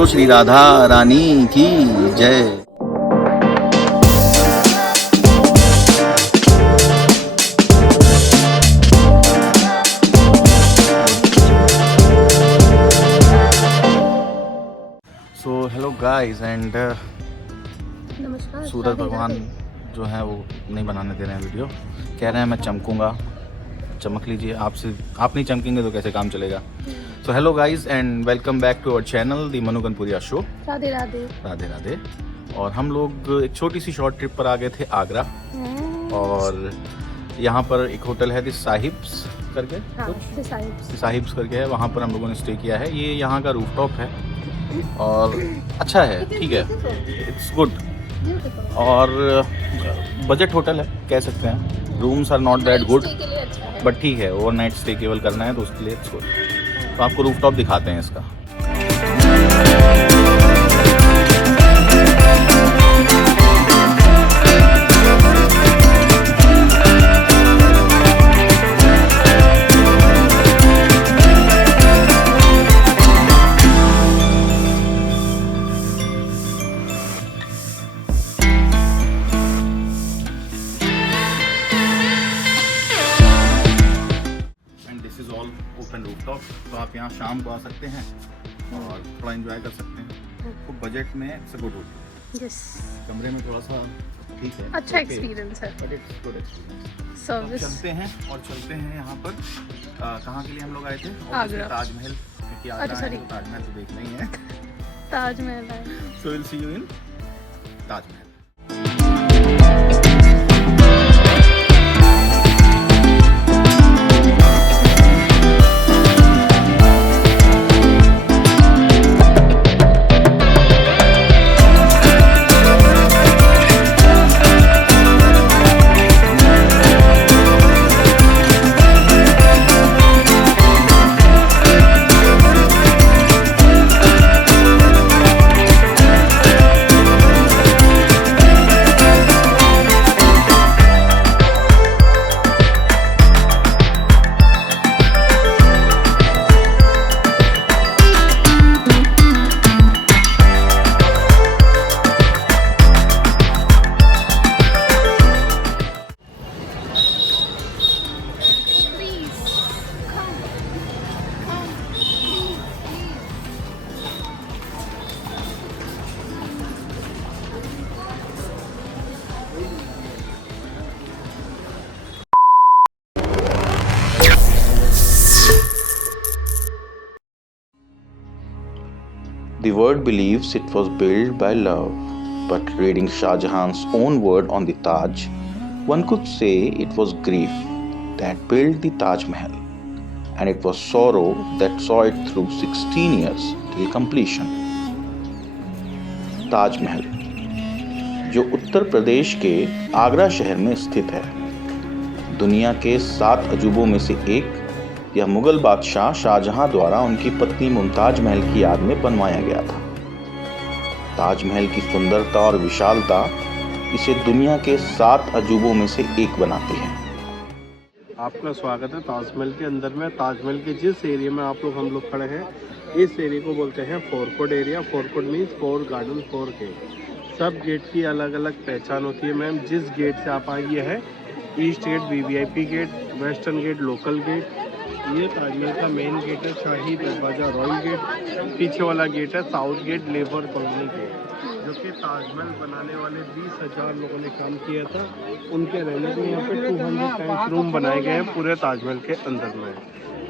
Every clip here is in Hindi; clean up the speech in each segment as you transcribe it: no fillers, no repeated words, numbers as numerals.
बोलो श्री राधा रानी की जय। सो हेलो गाइस एंड नमस्कार। सूरज राधे भगवान राधे। जो है वो नहीं बनाने दे रहे हैं वीडियो। कह रहे हैं मैं चमकूंगा, चमक लीजिए। आपसे आप नहीं चमकेंगे तो कैसे काम चलेगा। So hello guys and welcome back to our channel the Manu Kanpuriya show. Radhe Radhe. Radhe Radhe. और हम लोग एक छोटी सी शॉर्ट ट्रिप पर आ गए थे आगरा, और यहाँ पर एक होटल है द साहिब्स करके, हाँ, साहिब्स करके है, वहाँ पर हम लोगों ने स्टे किया है। ये यहाँ का रूफटॉप है और अच्छा है, ठीक है, इट्स गुड। और बजट होटल है कह सकते हैं। Rooms are not that good but ठीक है, ओवरनाइट स्टे केवल करना है तो उसके लिए इट्स गुड। तो आपको रूफटॉप दिखाते हैं इसका। ओपन रूफटॉप, तो आप यहाँ शाम को आ सकते हैं और थोड़ा एंजॉय कर सकते हैं। तो बजट में it's a good hotel. Yes, कमरे में थोड़ा सा ठीक है, अच्छा एक्सपीरियंस है, but it's good experience. Service. चलते हैं और चलते हैं यहाँ पर कहाँ के लिए हम लोग आए थे? आगरा। ताजमहल, क्योंकि आगरा है तो ताजमहल तो देखना ही है। ताजमहल है। So will see you in Taj Mahal. The world believes it was built by love, but reading Shah Jahan's own word on the Taj, one could say it was grief that built the Taj Mahal, and it was sorrow that saw it through 16 years till completion. Taj Mahal, जो उत्तर प्रदेश के आगरा शहर में स्थित है, दुनिया के 7 अजूबों में से एक, यह मुगल बादशाह शाहजहां द्वारा उनकी पत्नी मुमताज महल की याद में बनवाया गया था। ताजमहल की सुंदरता और विशालता इसे दुनिया के 7 अजूबों में से एक बनाती है। आपका स्वागत है ताजमहल के अंदर में। ताजमहल के जिस एरिया में हम लोग खड़े हैं, इस एरिया को बोलते हैं forecourt area. Forecourt means 4 garden 4 gate. सब गेट की अलग अलग पहचान होती है मैम। जिस गेट से आप आए, ये है east gate, VVIP gate, western gate, local gate. ये ताजमहल का मेन गेट है, शाही दरवाजा, रॉयल गेट। पीछे वाला गेट है south gate, labour colony gate, जो कि ताजमहल बनाने वाले 20,000 लोगों ने काम किया था। उनके रहने के यहाँ पे 200 टाइम्स रूम बनाए गए हैं पूरे ताजमहल के अंदर में।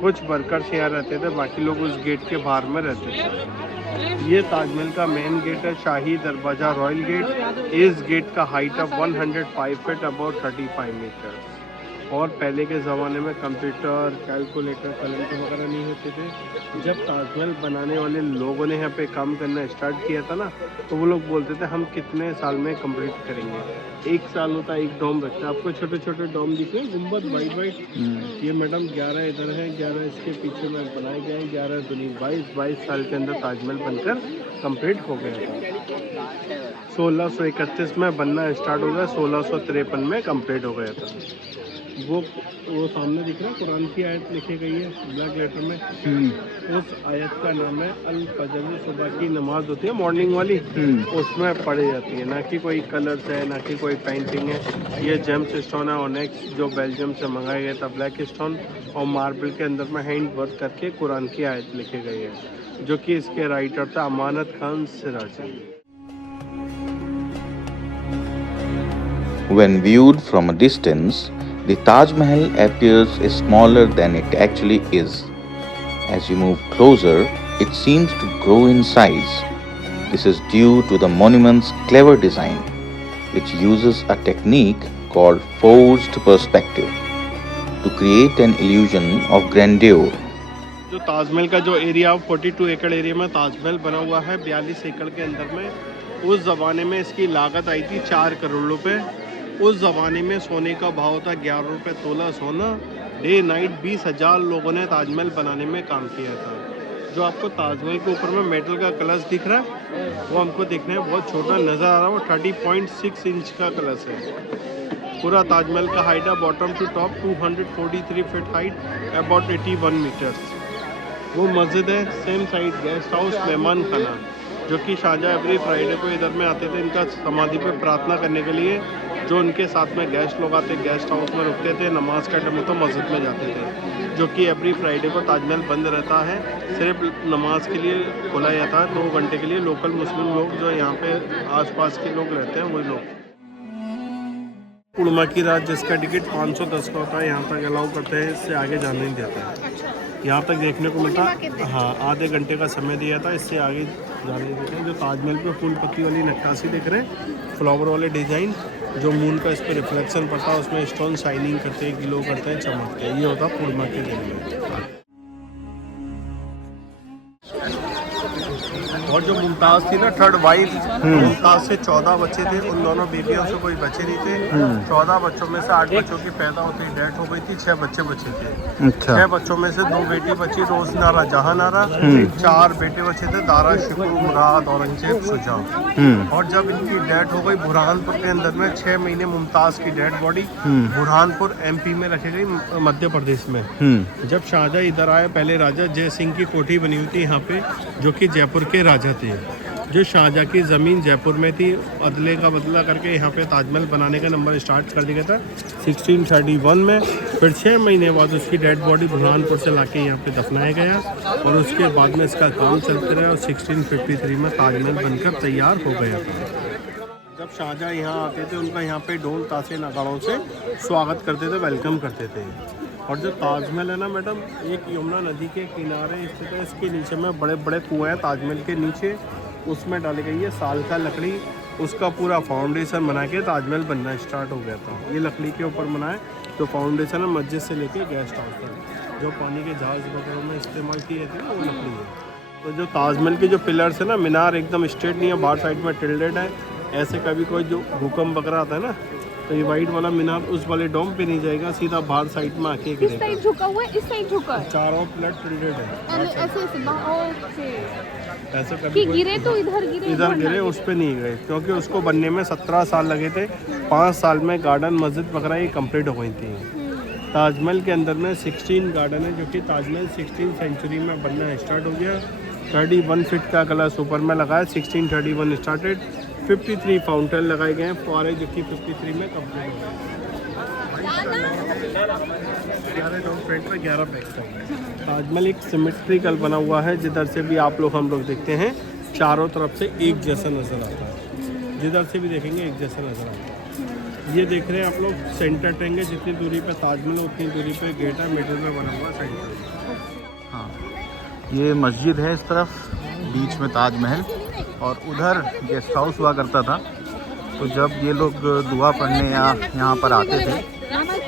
कुछ वर्कर्स यहाँ रहते थे, बाकी लोग उस गेट के बाहर में रहते थे। ये ताजमहल का मेन गेट है, शाही दरवाजा, रॉयल गेट। इस गेट का हाइट है 105 फीट, अबाउट 35 मीटर। और पहले के ज़माने में कंप्यूटर, कैलकुलेटर, कैलेंडर वगैरह नहीं होते थे। जब ताजमहल बनाने वाले लोगों ने यहाँ पे काम करना स्टार्ट किया था ना, तो वो लोग बोलते थे हम कितने साल में कंप्लीट करेंगे। 1 साल होता है एक डोम रखता है। आपको छोटे छोटे डोम दिखे, गुम्बद वाइट वाइट। ये मैडम 11 इधर है, 11 इसके पीछे में बनाए गए हैं। 11 दूनी 22 साल के अंदर ताजमहल बनकर कंप्लीट हो गया था। 1631 में बनना स्टार्ट हो गया, 1653 में कंप्लीट हो गया था। वो सामने दिख रहा है, कुरान की आयत लिखी गई है ब्लैक लेटर में। उस आयत का नाम है अल फजर, सुबह की नमाज होती है मॉर्निंग वाली, उसमें पढ़ी जाती है। ना कि कोई कलर्स है, ना कि कोई पेंटिंग है। ये जेम्स स्टोन है ऑनेक्स, जो बेल्जियम से मंगाया गया था, ब्लैक स्टोन, और मार्बल के अंदर में हैंड वर्क करके कुरान की आयत लिखी गई है, जो कि इसके राइटर था अमानत Khan Siraji. When viewed from a distance, the Taj Mahal appears smaller than it actually is. As you move closer, it seems to grow in size. This is due to the monument's clever design, which uses a technique called forced perspective to create an illusion of grandeur. जो ताजमहल का जो एरिया 42 एकड़ एरिया में ताजमहल बना हुआ है, 42 एकड़ के अंदर में, उस ज़माने में इसकी लागत आई थी 4 करोड़ रुपए। उस ज़माने में सोने का भाव था 11 रुपये तोला सोना। डे नाइट 20,000 लोगों ने ताजमहल बनाने में काम किया था। जो आपको ताजमहल के ऊपर में मेटल का कलश दिख रहा है, वो हमको देखने में बहुत छोटा नज़र आ रहा है। वो 30.6 इंच का कलश है। पूरा ताजमहल का हाइट है bottom to top 243 feet height, about 81 metres. वो मस्जिद है, सेम साइड गेस्ट हाउस, मेहमान खाना, जो कि शाहजहाँ एवरी फ्राइडे को इधर में आते थे इनका समाधि पे प्रार्थना करने के लिए। जो उनके साथ में गेस्ट लोग आते, गेस्ट हाउस में रुकते थे, नमाज का टाइम तो मस्जिद में जाते थे। जो कि एवरी फ्राइडे को ताजमहल बंद रहता है, सिर्फ नमाज के लिए खोला जाता है 2 घंटे के लिए। लोकल मुस्लिम लोग जो यहाँ पे आसपास के लोग रहते हैं, वही लोग। पूर्णिमा की रात जिसका टिकट 510 का होता है, यहाँ तक अलाउ करते हैं, इससे आगे जाने नहीं देते हैं। यहाँ तक देखने को मिलता, हाँ, आधे घंटे का समय दिया था, इससे आगे जाने नहीं देते हैं। जो ताजमहल पे फूल पत्ती वाली नक्काशी देख रहे हैं, फ्लावर वाले डिज़ाइन, जो मून का इस पर रिफ्लेक्शन पड़ता है, उसमें स्टोन शाइनिंग करते हैं, ग्लो करते हैं, चमकते हैं। ये होता है पूर्णिमा के दिन में। और जो मुमताज़ थी ना, 3rd वाइफ, मुमताज़ से 14 बच्चे थे। उन दोनों बीवियों से कोई बच्चे नहीं थे। 14 बच्चों में से 8 बच्चों की पैदा होते ही डेथ हो गई थी। 6 बच्चे बचे थे। अच्छा। 6 बच्चों में से 2 बेटी बची, रोज़नारा, जहानारा। 4 बेटे बचे थे, दारा, शिकू, मुराद, औरंगजेब, शुजा। और जब इनकी डेथ हो गई बुरहानपुर के अंदर में, 6 महीने मुमताज़ की डेड बॉडी बुरहानपुर MP में रखी गई, मध्य प्रदेश में। जब शाहजहाँ इधर आए, पहले राजा जय सिंह की कोठी बनी हुई थी यहाँ पे, जो कि जयपुर के राजा थे। जो शाहजहाँ की ज़मीन जयपुर में थी, अदले का बदला करके यहाँ पे ताजमहल बनाने का नंबर स्टार्ट कर दिया था 1631 में। फिर 6 महीने बाद उसकी डेड बॉडी बुरहानपुर से लाके यहाँ पे दफनाया गया, और उसके बाद में इसका काम चलते रहे, और 1653 में ताजमहल बनकर तैयार हो गया था। जब शाहजहाँ यहाँ आते थे, उनका यहाँ पे ढोल ताशे नगाड़ों से स्वागत करते थे, वेलकम करते थे। और जो ताजमहल है ना मैडम, एक यमुना नदी के किनारे स्थित है। इसके नीचे में बड़े बड़े कुएँ हैं ताजमहल के नीचे, उसमें डाली गई है साल का लकड़ी। उसका पूरा फाउंडेशन बना के ताजमहल बनना स्टार्ट हो गया था। ये लकड़ी के ऊपर बना है, जो फाउंडेशन है मस्जिद से लेके गेस्ट हाउस तक, जो पानी के जहाज वगैरह में इस्तेमाल की जाती है ना, वो लकड़ी है। तो जो ताजमहल के जो पिलर्स है ना, मीनार एकदम स्ट्रेट नहीं है, बाहर साइड में टिल्डेड है। ऐसे कभी कोई जो भूकंप वगैरह आता है ना, तो ये वाइट वाला मीनार उस वाले डोम पे नहीं जाएगा, सीधा बाहर साइड में आके गिरेगा। इस साइड झुका हुआ है, इस साइड झुका है। चारों पिलर टिल्डेड है। ऐसे कभी गिरे तो इधर गिरे, उस पे नहीं गए, क्योंकि उसको बनने में 17 साल लगे थे। 5 साल में गार्डन, मस्जिद वगैरह ये कंप्लीट हो गई थी। ताजमहल के अंदर में 16 गार्डन है, जो कि ताजमहल 16वीं सेंचुरी में बनना स्टार्ट हो गया। 31 फीट का कलश ऊपर में लगाया, 1631 स्टार्टेड। 53 फाउंटेन लगाए गए हैं, फुआरे, जो कि 53 में कंप्लीट हो गए। 11 बैक। ताजमहल एक सिमेट्रिकल बना हुआ है, जिधर से भी आप लोग, हम लोग देखते हैं, चारों तरफ से एक जैसा नज़र आता है। जिधर से भी देखेंगे एक जैसा नज़र आता है। ये देख रहे हैं आप लोग, सेंटर टैंक है, जितनी दूरी पे ताजमहल उतनी दूरी पे गेट है, मिडिल में बना हुआ सेंटर। हाँ, ये मस्जिद है इस तरफ, बीच में ताजमहल, और उधर गेस्ट हाउस हुआ करता था। तो जब ये लोग दुआ पढ़ने यहाँ पर आते थे,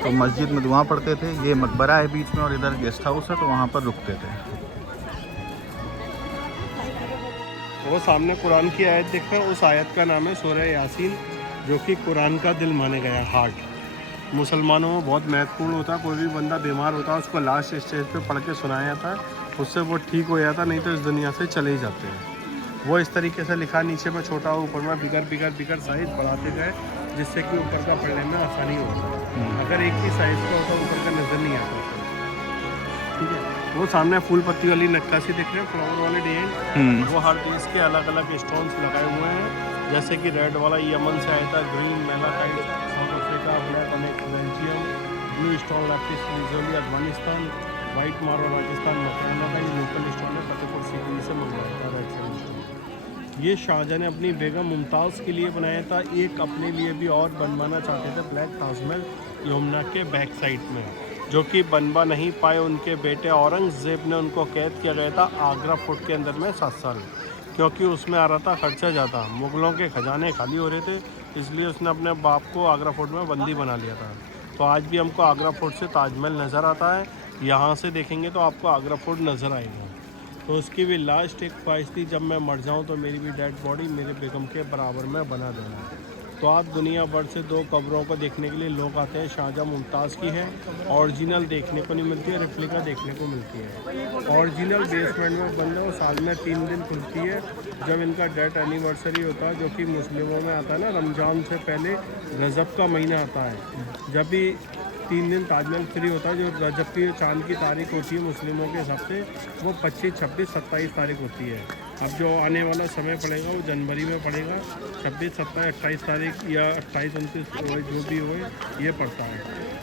तो मस्जिद में दुआ पढ़ते थे। ये मकबरा है बीच में, और इधर गेस्ट हाउस है, तो वहाँ पर रुकते थे। वो सामने कुरान की आयत देखते हैं, उस आयत का नाम है सूरह यासीन, जो कि कुरान का दिल माने गया, हार्ट। मुसलमानों में बहुत महत्वपूर्ण होता है। कोई भी बंदा बीमार होता है, उसको लास्ट स्टेज पे पढ़ के सुनाया जाता है, उससे वो ठीक हो जाता, नहीं तो इस दुनिया से चले ही जाते हैं। वो इस तरीके से लिखा, नीचे में छोटा ऊपर में बिगर साइज बढ़ाते गए, जिससे कि ऊपर का पढ़ने में आसानी होता। अगर एक ही साइज का होता ऊपर का नज़र नहीं आता। ठीक है, वो सामने फूल पत्ती वाली नक्काशी दिख रहे हैं, फ्लावर वाले डिजाइन, वो हर देश के अलग अलग स्टोन्स लगाए हुए हैं। जैसे कि रेड वाला यमन से आया था, green malachite South Africa, black onyx Belgium, blue stone lapis lazuli Afghanistan, white marble Pakistan, Makrana का ये लोकल स्टोन है, फतेहपुर सीकरी से मंगवाया था रेड सैंड स्टोन। ये शाहजहाँ ने अपनी बेगम मुमताज़ के लिए बनाया था, एक अपने लिए भी और बनवाना चाहते थे ब्लैक ताजमहल यमुना के बैक साइड में, जो कि बनवा नहीं पाए। उनके बेटे औरंगज़ेब ने उनको कैद किया गया था आगरा फोर्ट के अंदर में 7 साल, क्योंकि उसमें आ रहा था खर्चा ज़्यादा, मुग़लों के ख़जाने खाली हो रहे थे, इसलिए उसने अपने बाप को आगरा फोर्ट में बंदी बना लिया था। तो आज भी हमको आगरा फोर्ट से ताजमहल नज़र आता है, यहाँ से देखेंगे तो आपको आगरा फोर्ट नज़र आएगा। तो उसकी भी लास्ट एक ख्वाहिश थी, जब मैं मर जाऊँ तो मेरी भी डेड बॉडी मेरे बेगम के बराबर में बना देना। तो आज दुनिया भर से 2 कब्रों को देखने के लिए लोग आते हैं। शाहजहाँ मुमताज़ की है, ओरिजिनल देखने को नहीं मिलती है, रेप्लिका देखने को मिलती है। ओरिजिनल बेसमेंट में बंद है, साल में 3 दिन खुलती है, जब इनका डेथ एनिवर्सरी होता है, जो कि मुस्लिमों में आता है ना, रमज़ान से पहले रजब का महीना आता है, जब भी 3 दिन ताजमहल फ्री होता है। जो रजब की चांद की तारीख होती है मुस्लिमों के हिसाब से, वो 25, 26, 27 तारीख होती है। अब जो आने वाला समय पड़ेगा वो जनवरी में पड़ेगा, 26, 27, 28 तारीख या 28, 29 जो भी हो ये पड़ता है,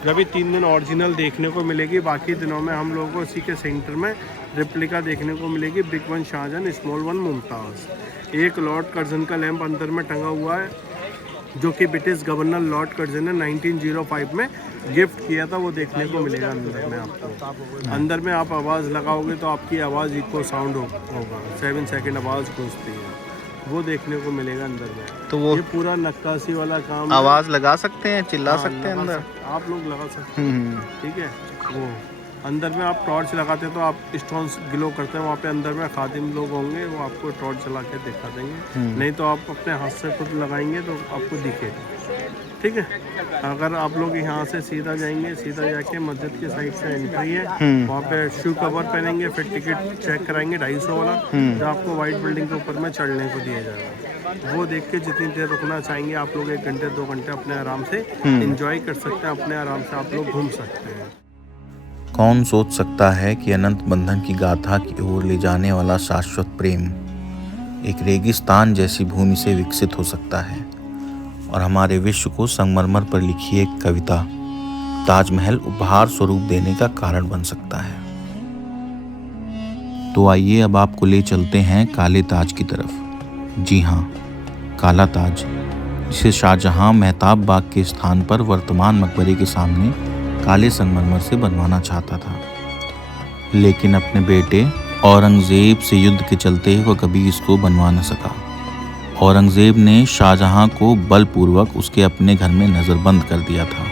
जब भी 3 दिन ओरिजिनल देखने को मिलेगी। बाकी दिनों में हम लोगों को इसी के सेंटर में रेप्लिका देखने को मिलेगी, big one Shah Jahan, small one Mumtaz. एक लॉर्ड कर्जन का लैंप अंदर में टंगा हुआ है, जो कि ब्रिटिश गवर्नर लॉर्ड कर्जन ने 1905 में गिफ्ट किया था, वो देखने को मिलेगा अंदर में आपको। अंदर में आप आवाज़ लगाओगे तो आपकी आवाज़ इको साउंड होगा, 7 सेकंड आवाज़ गूंजती है, वो देखने को मिलेगा अंदर में। तो वो ये पूरा नक्काशी वाला काम आवाज़ लगा सकते हैं, चिल्ला सकते हैं अंदर, आप लोग लगा सकते हैं। ठीक है, वो अंदर में आप टॉर्च लगाते हैं तो आप स्टोन्स ग्लो करते हैं, वहाँ पे अंदर में खादिम लोग होंगे, वो आपको टॉर्च चला के दिखा देंगे। नहीं तो आप अपने हाथ से खुद लगाएंगे तो आपको दिखेगा। ठीक है, अगर आप लोग यहाँ से सीधा जाएंगे, सीधा जाके मस्जिद की साइड से एंट्री है, वहाँ पे शू कवर पहनेंगे, फिर टिकट चेक कराएंगे 250 वाला, जो आपको वाइट बिल्डिंग के ऊपर में चढ़ने को दिया जाएगा। वो देख के जितनी देर रुकना चाहेंगे आप लोग, 1 घंटे 2 घंटे अपने आराम से इंजॉय कर सकते हैं, अपने आराम से आप लोग घूम सकते हैं। कौन सोच सकता है कि अनंत बंधन की गाथा की ओर ले जाने वाला शाश्वत प्रेम एक रेगिस्तान जैसी भूमि से विकसित हो सकता है, और हमारे विश्व को संगमरमर पर लिखी एक कविता ताजमहल उपहार स्वरूप देने का कारण बन सकता है। तो आइए अब आपको ले चलते हैं काले ताज की तरफ। जी हाँ, काला ताज, जिसे शाहजहां मेहताब बाग के स्थान पर वर्तमान मकबरे के सामने काले संगमरमर से बनवाना चाहता था, लेकिन अपने बेटे औरंगज़ेब से युद्ध के चलते वह कभी इसको बनवा न सका। औरंगज़ेब ने शाहजहां को बलपूर्वक उसके अपने घर में नज़रबंद कर दिया था।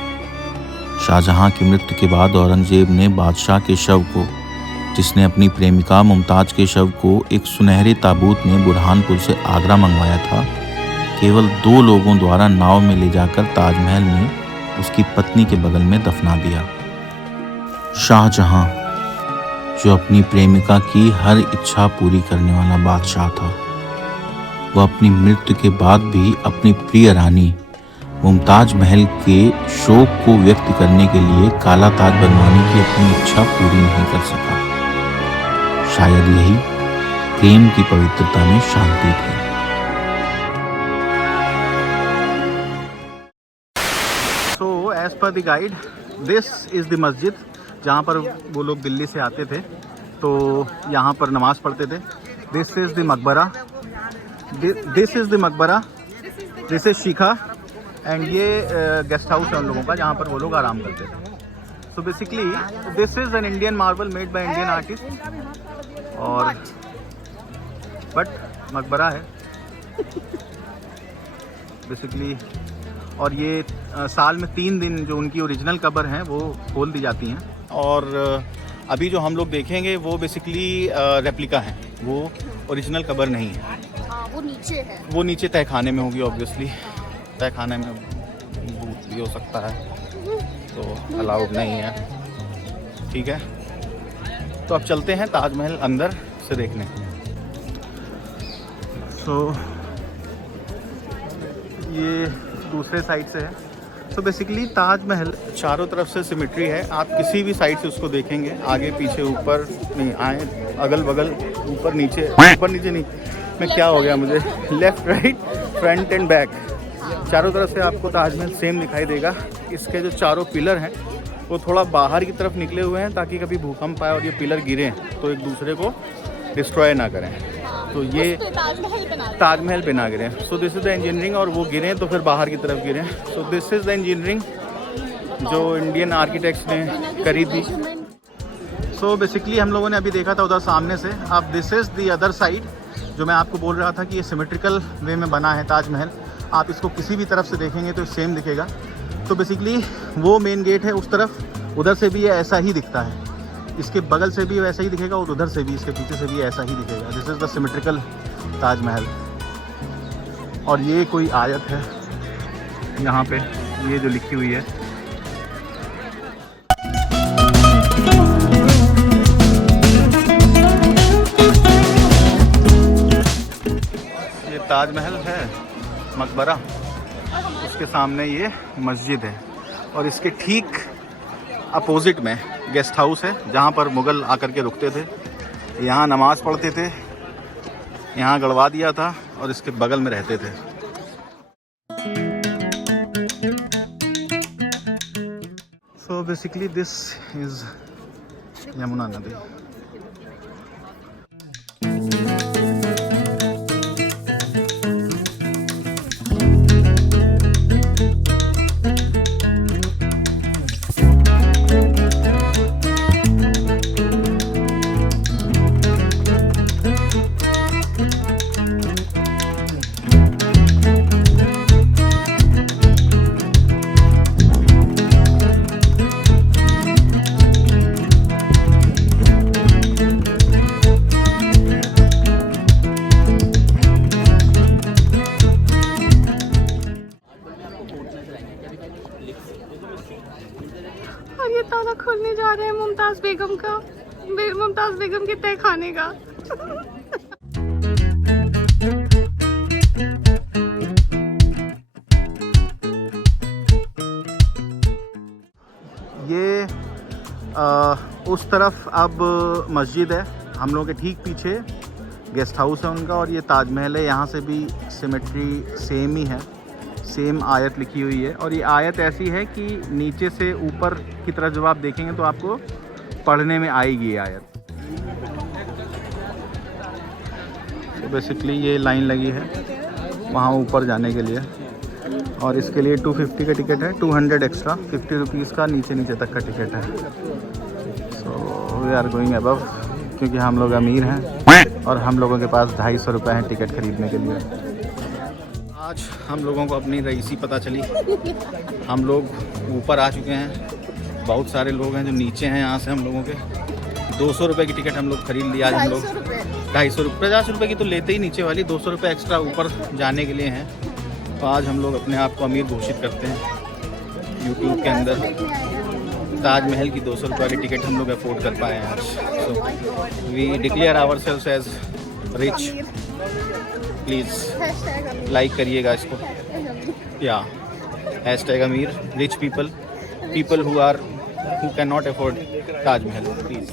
शाहजहां की मृत्यु के बाद औरंगज़ेब ने बादशाह के शव को, जिसने अपनी प्रेमिका मुमताज़ के शव को एक सुनहरे ताबूत में बुरहानपुर से आगरा मंगवाया था, केवल 2 लोगों द्वारा नाव में ले जाकर ताजमहल में उसकी पत्नी के बगल में दफना दिया। शाहजहां, जो अपनी प्रेमिका की हर इच्छा पूरी करने वाला बादशाह था, वह अपनी मृत्यु के बाद भी अपनी प्रिय रानी मुमताज महल के शोक को व्यक्त करने के लिए काला ताज बनवाने की अपनी इच्छा पूरी नहीं कर सका। शायद यही प्रेम की पवित्रता में शांति थी। So as per the guide, this is the मस्जिद जहाँ पर वो लोग दिल्ली से आते थे, तो यहाँ पर नमाज़ पढ़ते थे। This is the मकबरा, this is the मकबरा, this is शिखा, एंड ये गेस्ट हाउस है उन लोगों का जहाँ पर वो लोग आराम करते थे। So basically this is an Indian marble made by Indian artist, और बट मकबरा है बेसिकली। और ये साल में 3 दिन जो उनकी ओरिजिनल कब्र हैं वो खोल दी जाती हैं, और अभी जो हम लोग देखेंगे वो बेसिकली रेप्लिका है, वो ओरिजिनल कब्र नहीं है। वो नीचे है, वो नीचे तहखाने में होगी ऑब्वियसली, तहखाने में भूत भी हो सकता है, तो अलाउड नहीं है। ठीक है, तो अब चलते हैं ताजमहल अंदर से देखने। सो ये दूसरे साइड से है। तो बेसिकली ताजमहल चारों तरफ से सिमेट्री है, आप किसी भी साइड से उसको देखेंगे, आगे पीछे ऊपर नहीं आए, अगल बगल, ऊपर नीचे नहीं, मैं क्या हो गया मुझे, left right front end back, चारों तरफ से आपको ताजमहल सेम दिखाई देगा। इसके जो चारों पिलर हैं वो थोड़ा बाहर की तरफ निकले हुए हैं ताकि कभी भूकंप आए और ये पिलर गिरें तो एक दूसरे को डिस्ट्रॉय ना करें, तो ये ताजमहल पे ना गिरें। So this is the engineering, और वो गिरें तो फिर बाहर की तरफ गिरें। So this is the engineering जो इंडियन आर्किटेक्ट्स ने करी थी। सो बेसिकली हम लोगों ने अभी देखा था उधर सामने से, अब this is the other side जो मैं आपको बोल रहा था कि ये सिमेट्रिकल वे में बना है ताजमहल। आप इसको किसी भी तरफ से देखेंगे तो सेम दिखेगा। तो बेसिकली वो मेन गेट है उस तरफ, उधर से भी ये ऐसा ही दिखता है, इसके बगल से भी वैसा ही दिखेगा और उधर से भी, इसके पीछे से भी ऐसा ही दिखेगा। This is the symmetrical Taj Mahal. और ये कोई आयत है यहाँ पे, ये जो लिखी हुई है, ये ताजमहल है मकबरा, उसके सामने ये मस्जिद है और इसके ठीक अपोजिट में गेस्ट हाउस है जहाँ पर मुग़ल आकर के रुकते थे, यहाँ नमाज़ पढ़ते थे, यहाँ गड़वा दिया था और इसके बगल में रहते थे। So basically this is Yamuna नदी। और ये ताला खोलने जा रहे हैं मुमताज़ बेगम का, मुमताज़ बेगम के तय खाने का। ये उस तरफ अब मस्जिद है, हम लोगों के ठीक पीछे गेस्ट हाउस है उनका, और ये ताजमहल है। यहाँ से भी सिमेट्री सेम ही है, सेम आयत लिखी हुई है, और ये आयत ऐसी है कि नीचे से ऊपर की तरफ जब आप देखेंगे तो आपको पढ़ने में आएगी ये आयत। तो बेसिकली ये लाइन लगी है वहाँ ऊपर जाने के लिए, और इसके लिए 250 का टिकट है, 200 एक्स्ट्रा, 50 रुपीज़ का नीचे तक का टिकट है। So we are going above, क्योंकि हम लोग अमीर हैं और हम लोगों के पास 250 रुपये हैं टिकट ख़रीदने के लिए। आज हम लोगों को अपनी रईसी पता चली, हम लोग ऊपर आ चुके हैं, बहुत सारे लोग हैं जो नीचे हैं। यहाँ से हम लोगों के 200 रुपये की टिकट हम लोग खरीद लिया आज। हम लोग 250 रुपये, 50 रुपये की तो लेते ही नीचे वाली, 200 रुपये एक्स्ट्रा ऊपर जाने के लिए हैं। तो आज हम लोग अपने आप को अमीर घोषित करते हैं यूट्यूब के अंदर। ताजमहल की 200 रुपये की टिकट हम लोग अफोर्ड कर पाए हैं आज। So we declare ourselves as rich. Please like करिएगा इसको, या हैशटैग अमीर, rich people, people who can not afford Taj Mahal, please.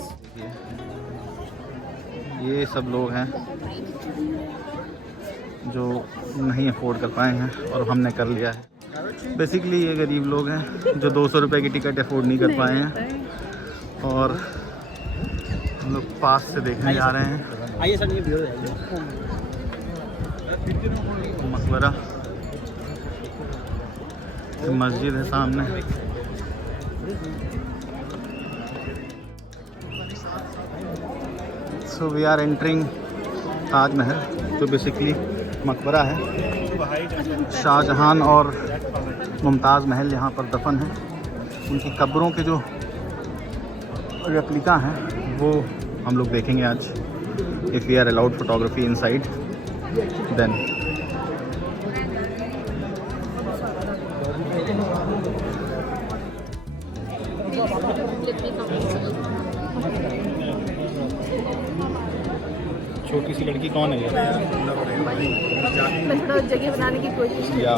ये सब लोग हैं जो नहीं अफोर्ड कर पाए हैं और हमने कर लिया है। बेसिकली ये गरीब लोग हैं जो 200 रुपये की टिकट अफोर्ड नहीं कर पाए हैं, और हम लोग पास से देखने जा रहे हैं। आइए सर, ये मकबरा, मस्जिद है सामने। So we are entering Taj Mahal, जो बेसिकली मकबरा है। शाहजहां और मुमताज़ महल यहाँ पर दफन है। उनकी कब्रों के जो रेप्लिका हैं वो हम लोग देखेंगे आज। If we are allowed photography inside then. छोटी सी लड़की कौन है ये? मैं थोड़ा जगह बनाने की कोशिश की। या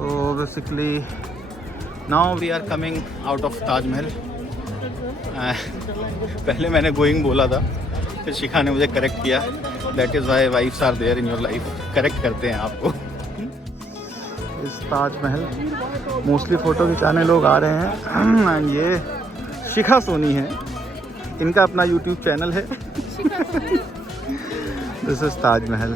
So basically now we are coming out of Taj Mahal. पहले मैंने गोइंग बोला था, फिर शिखा ने मुझे करेक्ट किया. That is why wives are there in your life. Correct करते हैं आपको. इस ताज महल मोस्टली फ़ोटो खिंचाने लोग आ रहे हैं. एंड ये शिखा सोनी है, इनका अपना YouTube चैनल है. This is Taj Mahal.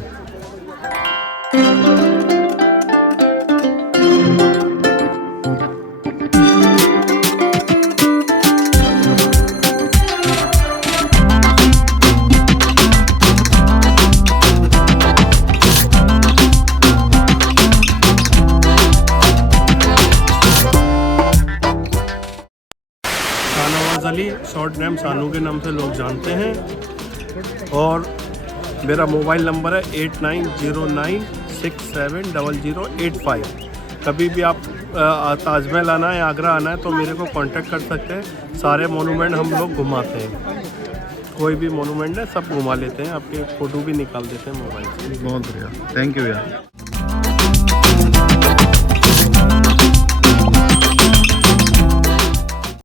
Shahnawaz Ali, short name Shanu के नाम से लोग जानते हैं, और मेरा मोबाइल नंबर है 8909670085. कभी भी आप ताजमहल आना है, आगरा आना है तो मेरे को कांटेक्ट कर सकते हैं. सारे मोनूमेंट हम लोग घुमाते हैं, कोई भी मोनूमेंट है सब घुमा लेते हैं, आपके फ़ोटो भी निकाल देते हैं मोबाइल से. बहुत बढ़िया, थैंक यू यार.